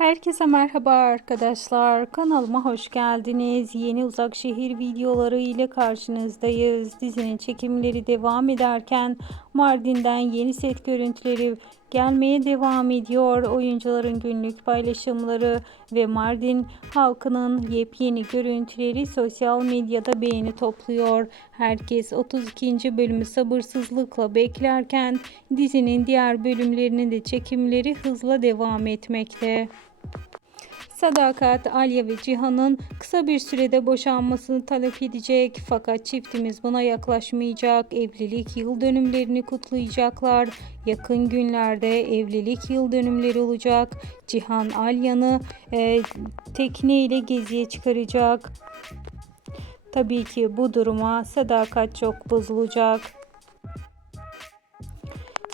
Herkese merhaba arkadaşlar. Kanalıma hoş geldiniz. Yeni uzak şehir videoları ile karşınızdayız. Dizinin çekimleri devam ederken Mardin'den yeni set görüntüleri gelmeye devam ediyor. Oyuncuların günlük paylaşımları ve Mardin halkının yepyeni görüntüleri sosyal medyada beğeni topluyor. Herkes 32. bölümü sabırsızlıkla beklerken dizinin diğer bölümlerinin de çekimleri hızla devam etmekte. Sadakat Alya ve Cihan'ın kısa bir sürede boşanmasını talep edecek fakat çiftimiz buna yaklaşmayacak. Evlilik yıl dönümlerini kutlayacaklar. Yakın günlerde evlilik yıl dönümleri olacak. Cihan Alya'nı e, tekneyle geziye çıkaracak. Tabii ki bu duruma sadakat çok bozulacak.